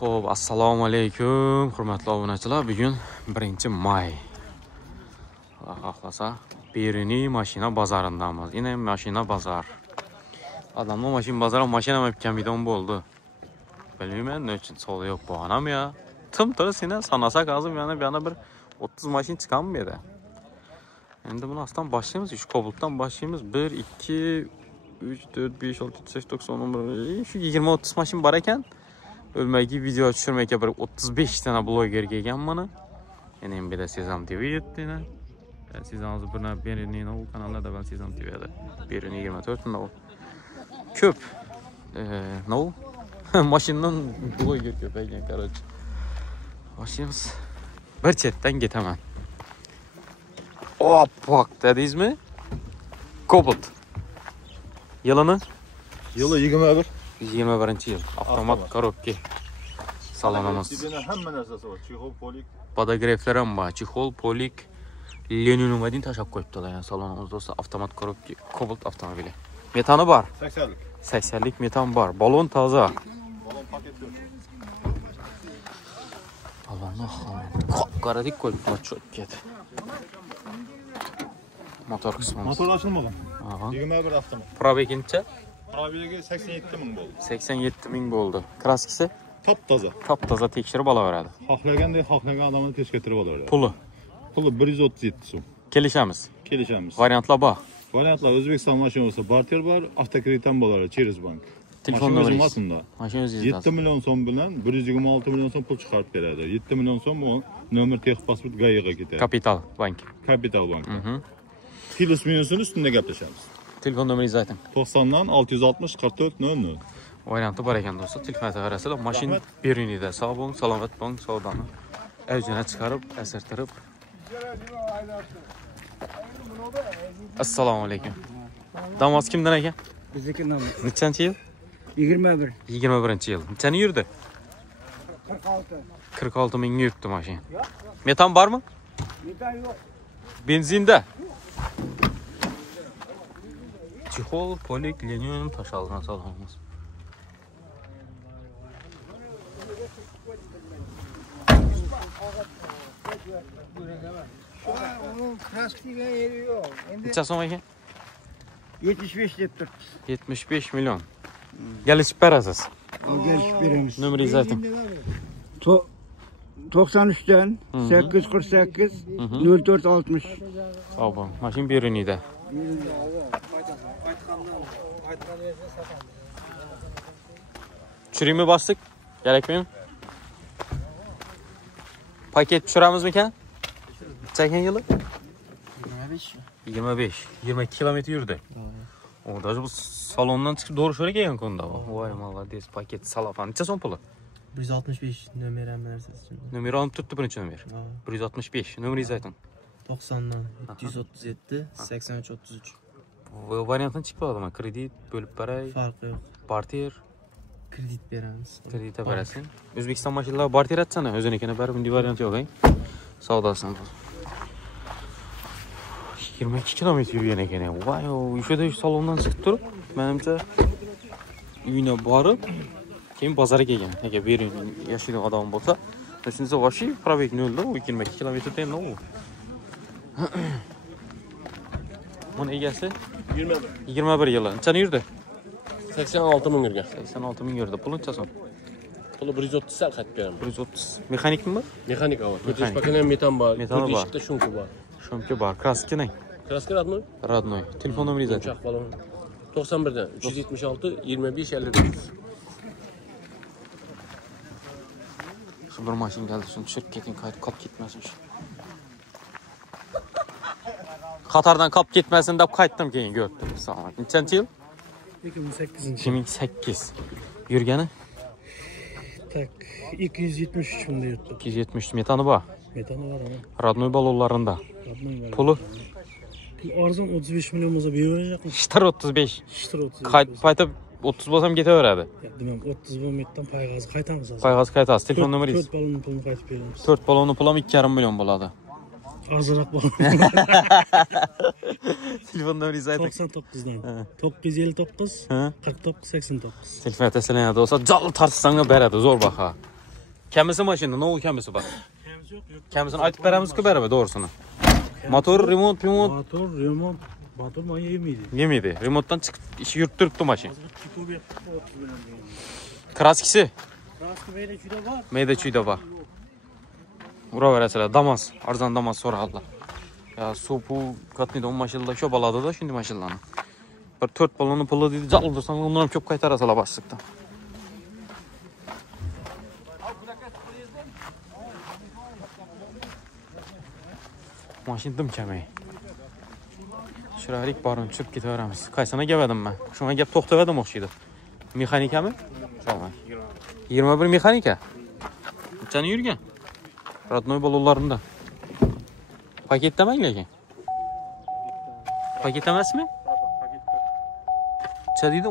Xo'p, assalomu alaykum, hurmatli obunachilar. Bugun 1-may. Xudo xohlasa, Beruniy mashina bozorindamiz. Yine mashina bozor. Adamlar mashina bozori mashina kamidon bo'ldi. Bilmayman, ne uchun soli yo'q bu anam ya. Tim-tiri seni sanasak hozir yana bir 30 mashina chiqadimi bu yerda. Endi buni astan boshlaymiz, shu Kobaltdan boshlaymiz. 1 2 3 4 5 6 7 8 9 10 11 shu 20-30 mashina bor ekan. Ölmagi video tushirmaka bir 35 tane bloger kelgan mana. Yana ham bir Sezam TV yetdina. Sizlarni buni Beruniy kanalida ben Sezam TV'da. Beruniy 24 nol. Ko'p. Nol. Maşından bloger köpeygan короче. Başlayamiz. Bir chetdan ketaman. Hop, bak dedingizmi? Cobalt. Yılını? Yılı 21. 21-yıl. Avtomat korobka. Salonimiz. Dibine hamma narsasi bor. Chexol, polik. Podograflar ham bor. Chexol, polik, Leninumdan tashab qo'yibdilar. Yani salonimizda bo'lsa avtomat korobka, Cobalt avtomobili. Metani bor. 80'lik. 80'lik metan bor. Balon toza. Balon paketli. Balonni qaradik qo'yibdilar, cho'kkat. Motor qismi. Motor açılmagan. Aha. 21 avtomat. Probekincha? Probegi 87.000 bo'ldi. 87.000 bo'ldi. Kraskasi? Top-toza. Top-toza tekshirib olaveradi. Xohlagan odamni tez ketirib olaveradi. Puli 137 so'm. Kelishamiz. Kelishamiz. Variantlar bor. Variantlar O'zbekiston mashinasi barter bor, avtokreditdan bo'ladi, Cheers Bank. Telefon nomeringiz? Mashina 7 million so'm bilan 126 million so'm pul chiqarib beradi. 7 million so'm o nomer texpasport GAIga ketadi. Kapital bank. Kapital bank. Plus minusini ustunda gaplashamiz. Telefon nomeringizni ayting. 90dan 660 44 00. Varianti bor ekan do'stlar. Telefon taqarasida mashina Beruniyda. Sog' bo'ling, salomat bo'ling, savdoni avjini chiqarib, asirtirib. Assalomu alaykum. Damoz kimdan ekan? Bizniki nomi. Nechanchi yil? 21. 21-yil. Nechani yurdi? 46. 46 ming yuribdi mashina. Metan bormi? Metan yo'q. Benzinda. Chexol, polik, Lenin tashalgan salonimiz. Onun krastiga yeri yo'q. Endi Necha so'm ekan? 75 deb turibdi. 75 million. Gelishib berasiz. Gelishib beramiz. Nomeringizni ayting. 93dan 848 0460. Sog' bo'ling. Mashina Beruniyda. Tushiraymi bosdik? Kerakmi? Paket tushiramizmikan? Necha yili? 25. 22 kilometr yurdi. O даже bu salondan chiqib doğru şöyle kelgan kunda. Voy, молодец, paket salafan. Necha so'm puli? 165 nomer ham narsasi uchun. Nomer olib turibdi birinchi nomer. 165. Nomeringizni ayting. 90dan 737 83 33. Variantini chiqib oladimi? Kredit bo'lib beray, Farqi yo'q. barter, Kredit beramiz. kreditga berasin. O'zbekiston mashinalari barter atsana, o'zinikini bari bunday variant yo'q, savdosini. 22 kilometr yurgan ekan. Voy, o'shada salondan chiqib turib, menimcha uyina borib, keyin bozorga kelgan. Agar bering yashaydigan odam bo'lsa, shunday voshi probek 0 da, 22 kilometrda endi u. Buni egasi 21 yili. Qancha yurdi? 86 ming yurgan. 86 ming yurdi. Puli necha so'm? Puli 130 sal qaytib beraman. 130. Mexanikmi? Mexanika bor. 4 pakana ham metan bor. Metani bor. 4 shunki bor. Shumka bor. Kraska nang? Kraska radnoy? Radnoy. Telefon nomeringizni ayting. Uchoq balon. 91dan 376 25 59. Şu bir mashina keldi, shuni tushirib keting, qolib ketmasin shu. Qatardan qolib ketmasin deb qaytdim, keyin ko'rdim. Salom. Nechanchi yil? 2008. 2008. Yurgani? Tak 273 mingda yurtdi. 270 metani bor. Metani bor ama. Radnoy balonlarında. Radnoy. Puli? Arzon 35 million bo'lsa beraverajaqmi? Shtar 35. Shtar 35. Qaytib 30 bo'lsam ketaveradi. Demam 30 bo'lmaydidan paygazi qaytamiz hozir. Paygazi qaytasiz. Telefon nomeringiz? 4 balonning pulini qaytib beramiz. 4 balonning puli 2,5 million bo'ladi. Arzonroq balon. Telefon nomeringizni ayting. 99dan 959 49 89. Telefon taslanadi bo'lsa, jol tartishsanga beradi, zo'r baho. Kamisi mashina, novi kamisi bor. Kamisi yo'q, yo'q. Kamisini aytib beramiz-ku beraber doğrusunu. Motor, remont. Motor men yemaydi. Yemaydi. Remontdan chiqib ishi yurib turibdi mashina. Hozir tikuv yo'q, 30 bilan. Kraskisi Kraska mayda juda bor. mayda chuyda bor. Uraverasizlar, Damas, arzon Damas so'radilar. Ya so'pu qatnida 10 mashinalar shu balada shunday mashinalarni. Bir 4 balonni puli deydi, jaldirsan, undan ham ko'p qaytarasalar boshliqdan. Mashina dim kamay. Shiralik borin tushib ketaveramiz. Qaysini gapadim men? Shunga gap to'xtavadim o'xshaydi. Mexanikami? Sho'man. 21 mexanika. Qancha yurgan? Rodnoy bolalarında. Paketlemang lekin. Paket emasmi? Qancha deydi?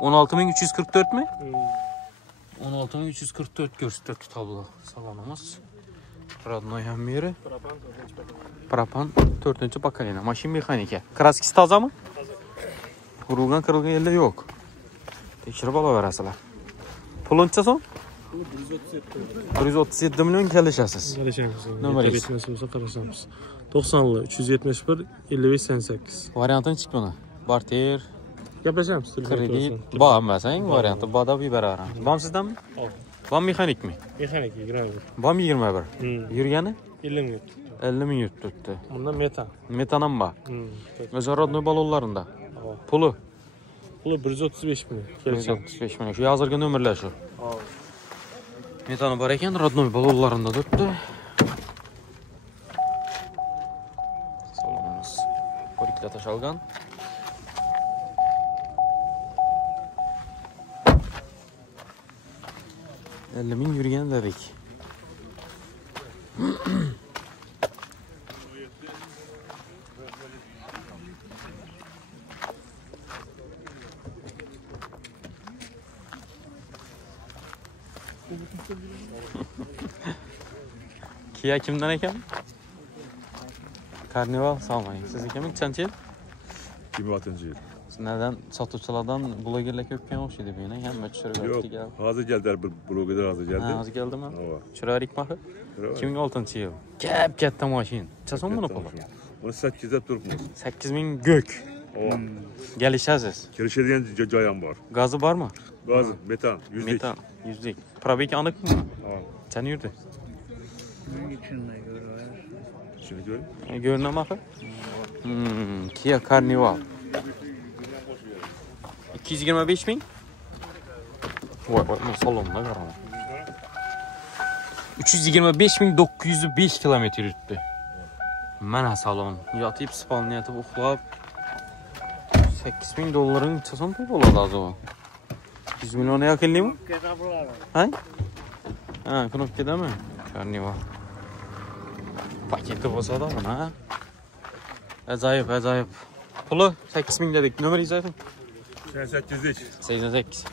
16344 mi? 16344 ko'rsatdi tablo. Salonimiz. Rodnoy ham meri. Propan 4-pokoleniya. Mashina mexanika. Kraskisi tozami? Urilgan, qirilgan yerlar yo'q. Tekshirib olaverasizlar. Puluncha so'm? 137 milyon kelishasiz. Kelishamiz. Nomeringiz? Bo'lsa qarashamiz. 90 371 55 88. Variantini chiq buni. Barter, Gaplashamiz. kredit, bo'lmasang varianti bada beraramiz. Bom sizdanmi? Bom mexanikmi? Mexanik 21. Bom 21. Yurgani? 50 minut. 50 ming yurib turibdi. Bunda metan. Metan ham bor. O'zarodnoy balonlarida. Puli Puli 135 million. Kelishamiz. 135 million. Shu hozirgi nomerlar shu. Metani bor ekan, rodnoy balonlarida turibdi. Salonimiz ko'riklar tashalgan. Ming yurgan dedik. Kia kimdan ekan? Karnival salmang. Siz ekanmi? Qancha yil? 26-yil. Sizlardan sotuvchilardan blogerlar ko'pkan o'xshaydi bu yana. Hamma tushirib Yo'q, o'tdi. hozir keldilar bir blogerlar hozir keldi. Hozir keldimi? Ava. Tushiraylikmi? 2006-yil. Katta mashina. Qancha so'm buni puli? Buni 8 deb turibmiz. 8000 gök. Ava. Gelishasiz. Kirishadigan joy ham bor. Gazi bormi? Gaz, metan, 100lik. Metan 100lik. Probek aniqmi? Ha. Qancha yurdi? Shuni ko'ring. Görünəm axı. Kia Carnival. 225 ming? Voy, salonda qaram. 325.905 kilometr yurtdi. Mana salon. Yotib, spalni yotib, uxlab. 8000 dollaring çasan pul bo'ladi azaba. 100 million yaqinlimi? Ha? Ha, knopkadami? Carnival. Paketi bo'lsa da buna. Ajoyib, ajoyib. Puli 8000 dedik. Nomeringizni ayting. 88'lik. 88.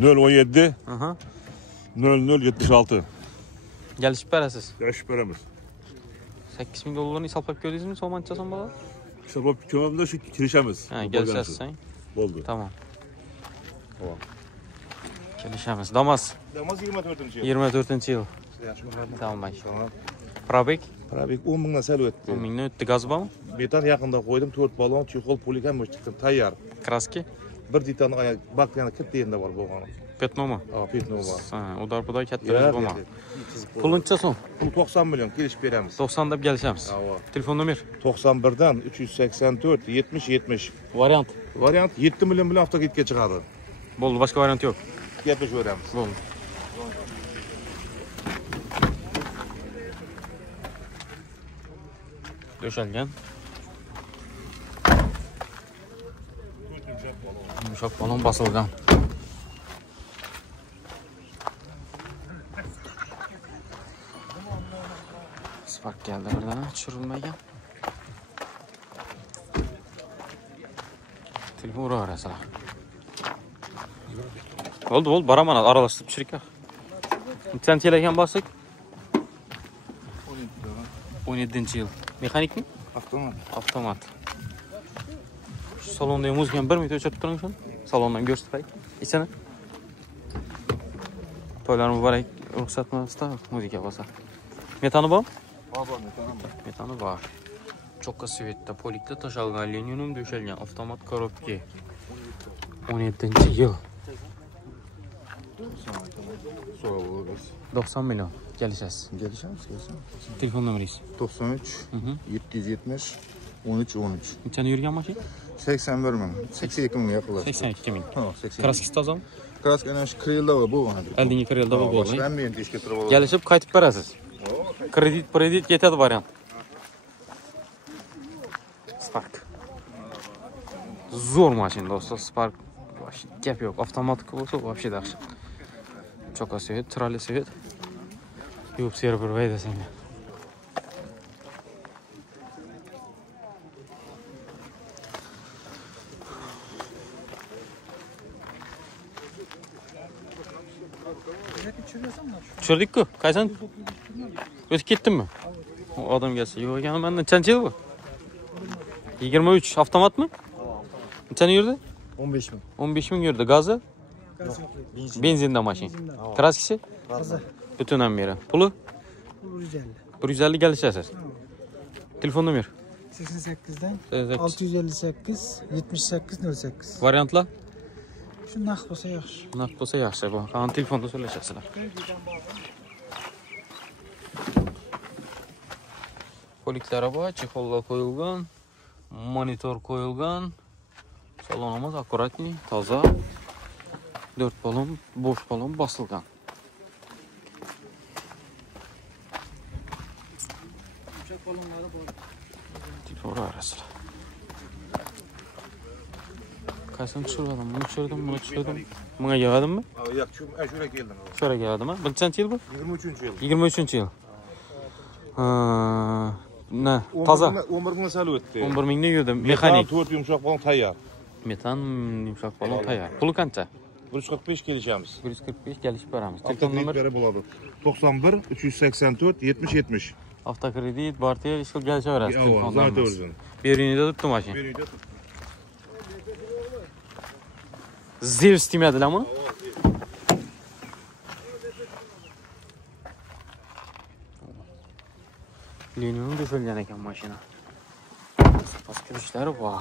017 Aha. 0076. Gelişib berasiz. Yaşıp veremiz. 8000 dollarını hesaplab ko'rdingizmi? So'manchasan bola? Sabah kömümde şu kirişemiz. Ha, gelişəsiz. Oldu. Tamam. Tamam. Gelişemiz. Damas. Damas 24. 24-yil. Tamam bay. Probek Probek 10 mingdan sal o'tdi. 10 mingdan o'tdi. Gaz bormi? Metan yaqinda qo'ydim, 4 balon, chexol, polikan mo'chtikdan tayyor. Kraski? Bir detan oyoq bak yana katta yerda bor bo'lgan. Petnomi? Ha, petno bor. Ha, udar-budar katta bo'lma. Puluncha so'm? Pul 90 million kelishib beramiz. 90 deb gelişamiz. Ha, Telefon nomer? 91 dan 384 70 70. Variant. Variant 7 million bilan avtoketga chiqadi. Bo'ldi, boshqa variant yo'q. Gaplashaveramiz. Bo'ldi. Döşelgen. Yumuşak balon basılgan. Spark geldi buradan, düşürülmegen. Telefon ura arasılar. Oldu, baraman aralaştırıp çirik ya. Sen teleken basık? 17 yıl. Mekanik mi? Avtomat. Avtomat. Şu salonda muzgan 1 minut o'chirib turing shuni. Salondan ko'rsatay. İçini. To'ylar muborak, ruxsat emasda, muzika bo'lsa. Metani bormi? Bor, metanam bor. Metani bor. Cho'qqa svetda polikda tashalgan alyuminium döşelgan avtomat korobka. 17-yil. So'ra bo'lamiz. 90 million. Kelishasiz. Kelishamiz. Telefon nomeringiz. 93 770 13 13. Qancha yurgan mashina? 81 ming. 82 ming yaqinlashdi. 82 ming. Ha, 82. Kraskasi tozami? Kraska ana shu krelda va bu hozir. Oldingi krelda bo'lgan. Boshqa men ishga turib olaman. Kelishib qaytib berasiz. Kredit ketadi variant. Spark. Zo'r mashina do'stlar, Spark. Gap yo'q, avtomatik bo'lsa, вообще yaxshi. Cho'qqa svet, trali svet. Yuvib server vayda senga. Tushirdik-ku. Qaysan? O'tib ketdimmi? O odam kelsa, yo'q ekan, mendan qancha yil bu? 23 avtomatmi? Qancha yurdi? 15 ming. 15 ming yurdi. Gazi? Benzinda mashina. Kraskasi? Butun beri. Puli? 150 kelishasiz. Telefon nomer? 88dan 88. 658 78 08. Variantlar? Shu naqd bo'lsa yaxshi. Naqd bo'lsa yaxshi. Bu qani telefonda so'rashasizlar. Poliklari bor, chexollar qo'yilgan, monitor qo'yilgan. Salonimiz akkuratniy, toza. 4 balon, bo'sh balon bosilgan. Telefon arasida. Qaysini tushirdim? Buni tushirdim, buni tushirdim. Bunga yig'adimmi? Yo'q, shura keldim. Shura keladimi? Qancha yil bu? 23-yil. 23-yil. Ne? Toza. 11 ming sal o'tdi. 11 mingni yurdim. Mexanik. 4 yumshoq balon tayyor. Metan yumshoq balon tayyor. Puli qancha? 145 kelishamiz. 145 kelishib beramiz. Telefon Avtokredit nomer berib bo'ladi. 91 384 70 70. avtokredit, barter, ish qilib kelishaverasiz. Yo'q, zot o'zin. Berinida turibdi mashina. Beriydi. Zevs deymadilarmi? Linium döşelgan ekan mashina. Pas kirishlari bor.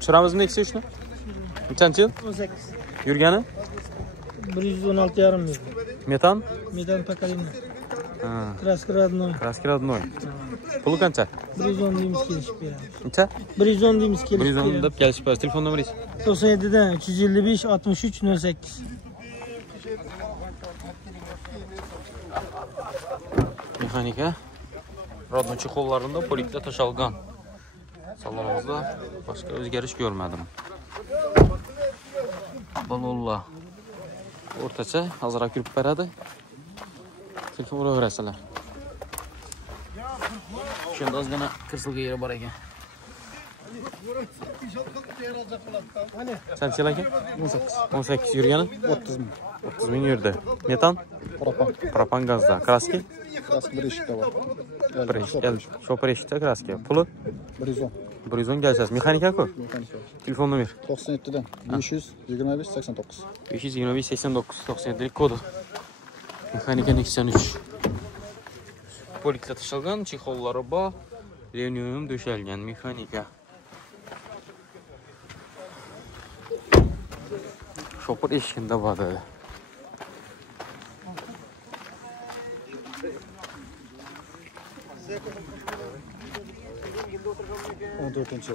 Tushiramiz Nexia 3 ni? Qancha yil? 18. Yurgani? 116,5 ming. Metan? Medan Pakalina. Ha. Kraska родной. Kraska родной. Puli qancha? 110 deymiz kelishib beramiz. Qancha? 110 deymiz kelishib 110 beramiz. deb kelishib berasiz. Telefon nomeringiz? 97dan 355 63 08. Mexanika. Rodno chexollarida polikda tashalgan. Salonimizda boshqa o'zgarish ko'rmadim. Balonlar o'rtacha azroq yurib beradi. Telefon uraverasizlar. Shunda ozgina kirsilga yeri bor ekan. Qancha yil ekan? 18 yurgani? 30 ming. 30 ming yurdi. Metan? Propan gazda. Kraski? Kraska bir eshikda bor. Bir eshik. Shopir eshikda kraski. Puli? 110. 110 kelasiz. Mexanika-ku? Mexanika. Telefon nomer? 97dan 525 89. 525 89 97 kodi. Mexanika Nexia 3. Polikda tashalgan, chexollari bor. Linium döşelgan mexanika. Shopir eshigida bor dedi.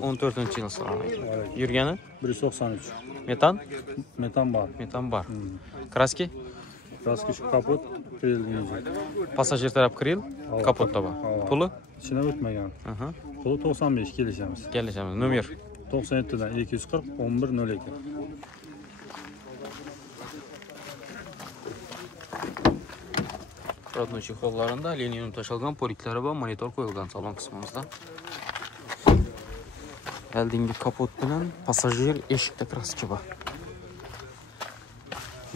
14-yil saloni. Yurgani? 193. Metan? Metan bor. Metan bor. Kraski? Kraska shu kapot qo'yilgan. Passajir taraf kiril, kapotda bor. Puli? Ichine o'tmagan. Aha. Puli 95 kelishamiz. Kelishamiz. Nomer? 97dan 240 1102. Rodno chexollarida linium tashalgan, poliklari bor, monitor qo'yilgan salon qismimizda. Oldingi kapot bilan passajir eshikda kraska bor.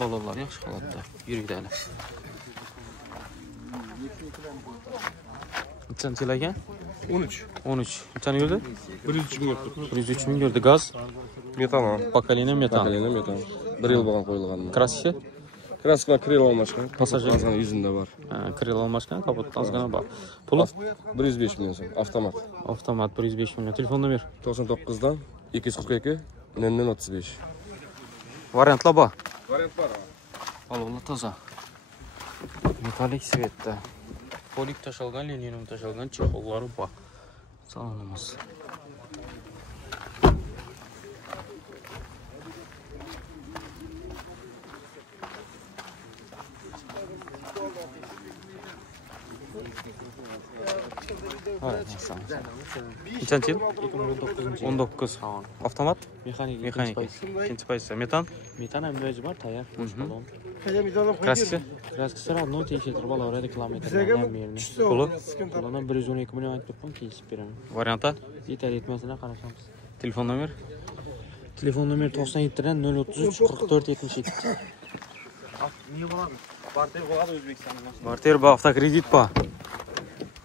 Balolar yaxshi holatda. Yurikdali. Qancha yil ekan? 13. 13. Qancha yurdi? 103 ming yurtdi. 103 ming yurdi. Gaz, Metan. pokoleniya metan. Metan, metan. 1 yil bo'lgan qo'yilgan. Kraski, Kraska kril almashgan. Passajir. Ozgina yuzunda bor. kril almashgan, kapot ozgina bor. Puli 105 million so'm. Avtomat. avtomat 105 million. Telefon nomer. 99 dan 242 0035. Variantlar bor. Variant bor. Olovlar toza. Metalik svetda. Polik tashalgan, linium tashalgan chexollari bor. Salonimiz. Nechanchi yil? 19. Avtomat? Mexanik. Ikkinchi pozitsiya. Metan? Metan ham iloji bor, tayyor. Kraski? Kraskasi ravno tekshirtirib olaveradi kilometr. Puli? Pulini 112 million aytib turibman, kelishib beraman. Varianta? Yetar yetmasini qarashamiz. Telefon nomer? Telefon nomer 97 dan 033 44 77. Barter bor, avtokredit bor.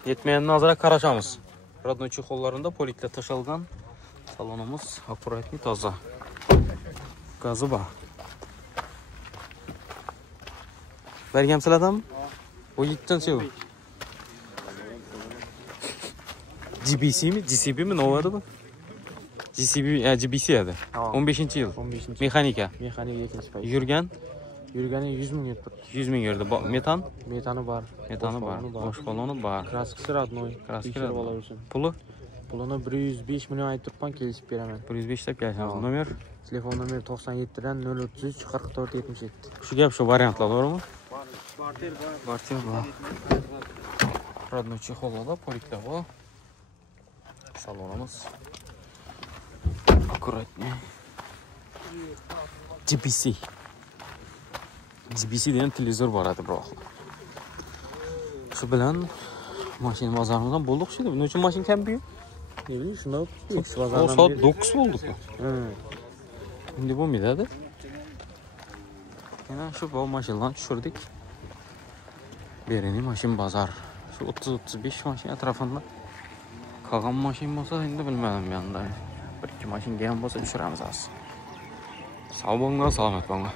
Yetmaganini ozroq qarashamiz. Родной chexollarında poliklar tashalgan. Salonimiz akkuratli, toza. Gazi bor. Bergamsizlardanmi? Bu 7-yil. GBC mi? GCB mi? Ne vardı bu? GCB, GBC edi. 15-yil. 15. Mexanika. Mexanik 7-chi payt. Yurgani 100 ming yurtdi. 100 ming yurdi. Metan? Metani bor. Metani bor. Bosh baloni bor. Kraskasi radnoy. Kraski Tekshirib olaversin. Puli? Pulini 105 million aytib turibman, kelishib beraman. 105 deb kelishamiz. Nomer? Telefon nomer 97 dan 033 44 77. Shu gap shu variantlar bormi? Barter bor. Родной chexollar, poliklar bor. Salonimiz akkuratni. GBC degan televizor bor edi, biroq. Shu bilan mashina bozorimizdan bo'ldik shu. Nima uchun mashina kam bu? Ne bileyim, şuna Soat 9 bo'ldik. Endi bo'lmaydi. Yana shu bol mashinalarni tushirdik. Bereni mashina bozor. Shu 30-35 mashina atrofida. Qolgan mashina bo'lsa, endi bilmadim yanda. Bir ikki mashina ham bo'lsa tushiramiz hozir. Sog' bo'linglar, salomat bo'linglar.